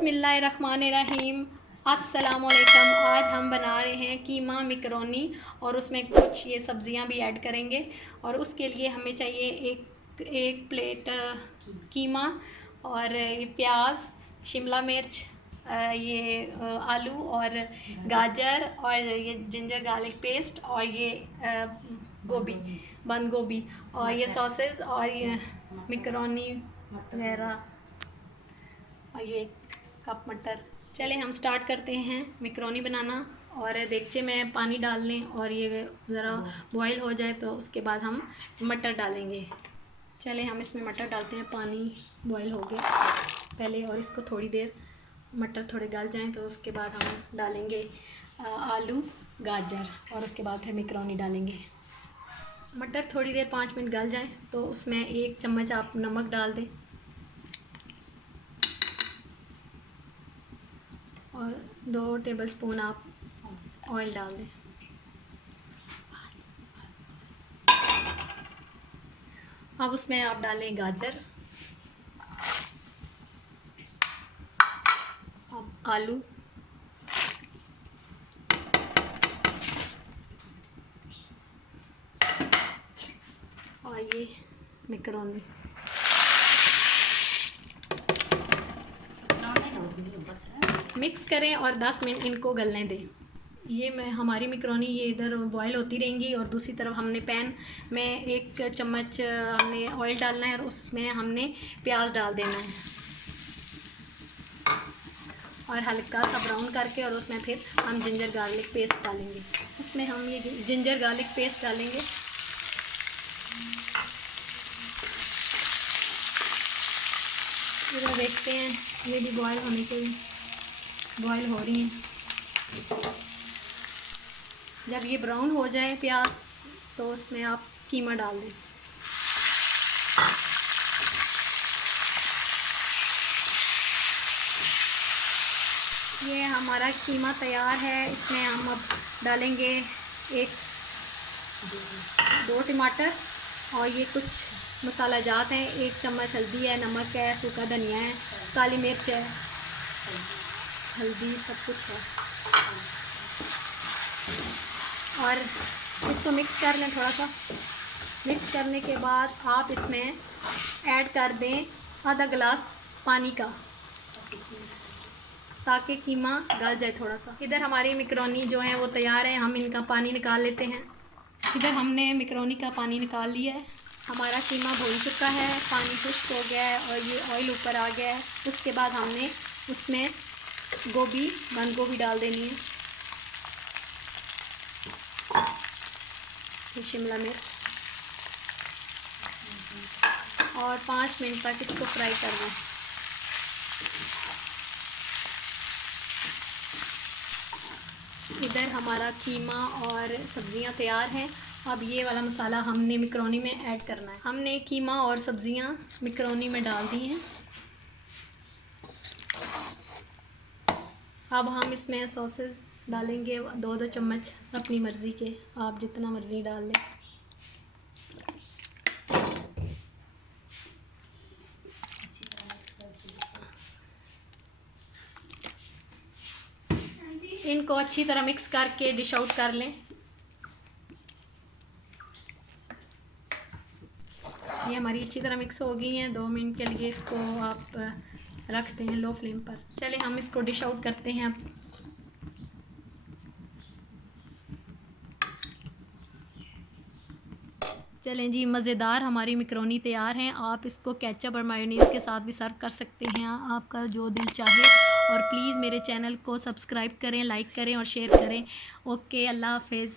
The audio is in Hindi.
बिस्मिल्लाहिर्रहमानिर्रहीम। अस्सलामुअलैकुम। आज हम बना रहे हैं कीमा मिकरोनी और उसमें कुछ ये सब्ज़ियां भी ऐड करेंगे। और उसके लिए हमें चाहिए एक प्लेट कीमा और ये प्याज, शिमला मिर्च, आलू और गाजर और ये जिंजर गार्लिक पेस्ट और ये गोभी, बंद गोभी और ये सॉसेस और ये मिकरोनी वगैरह और ये कप मटर। चले हम स्टार्ट करते हैं मिकरोनी बनाना। और देगचे में पानी डाल लें और ये ज़रा बॉईल हो जाए तो उसके बाद हम मटर डालेंगे। चले हम इसमें मटर डालते हैं। पानी बॉईल हो गया पहले और इसको थोड़ी देर मटर थोड़े गल जाएं तो उसके बाद हम डालेंगे आलू, गाजर और उसके बाद फिर मिकरोनी डालेंगे। मटर थोड़ी देर 5 मिनट गल जाएं तो उसमें 1 चम्मच आप नमक डाल दें और 2 टेबलस्पून आप ऑयल डाल दें। अब उसमें आप डालें गाजर, अब आलू, और ये मिकरोनी। मिक्स करें और 10 मिनट इनको गलने दें। ये हमारी मिकरोनी ये इधर बॉईल होती रहेंगी और दूसरी तरफ हमने पैन में 1 चम्मच हमने ऑयल डालना है और उसमें हमने प्याज डाल देना है और हल्का सा ब्राउन करके और उसमें फिर हम जिंजर गार्लिक पेस्ट डालेंगे। उसमें हम ये जिंजर गार्लिक पेस्ट डालेंगे। इधर देखते हैं ये भी बॉईल होने के बॉईल हो रही हैं। जब ये ब्राउन हो जाए प्याज तो उसमें आप कीमा डाल दें। ये हमारा कीमा तैयार है। इसमें हम अब डालेंगे 2 टमाटर और ये कुछ मसाला जात हैं। 1 चम्मच हल्दी है, नमक है, सूखा धनिया है, काली मिर्च है, हल्दी, सब कुछ है। और इसको मिक्स कर लें। थोड़ा सा मिक्स करने के बाद आप इसमें ऐड कर दें आधा गिलास पानी का ताकि कीमा गल जाए थोड़ा सा। इधर हमारी मिकरोनी जो है वो तैयार है। हम इनका पानी निकाल लेते हैं। इधर हमने मिकरोनी का पानी निकाल लिया है। हमारा कीमा भून चुका है, पानी खुश्क हो गया है और ये ऑयल ऊपर आ गया है। उसके बाद हमने उसमें गोभी, बंद गोभी डाल देनी है, शिमला मिर्च और 5 मिनट तक इसको फ्राई करना है। इधर हमारा कीमा और सब्ज़ियां तैयार हैं। अब ये वाला मसाला हमने मिकरोनी में ऐड करना है। हमने कीमा और सब्ज़ियां मिकरोनी में डाल दी हैं। अब हम इसमें सॉसेस डालेंगे 2 चम्मच अपनी मर्ज़ी के, आप जितना मर्ज़ी डाल लें। इनको अच्छी तरह मिक्स करके डिश आउट कर लें। ये हमारी अच्छी तरह मिक्स हो गई हैं। 2 मिनट के लिए इसको आप रखते हैं लो फ्लेम पर। चले हम इसको डिश आउट करते हैं अब। चलें जी, मज़ेदार हमारी मिकरोनी तैयार हैं। आप इसको केचप और मायोनीज़ के साथ भी सर्व कर सकते हैं, आपका जो दिल चाहे। और प्लीज़ मेरे चैनल को सब्सक्राइब करें, लाइक करें और शेयर करें। ओके, अल्लाह हाफ़िज़।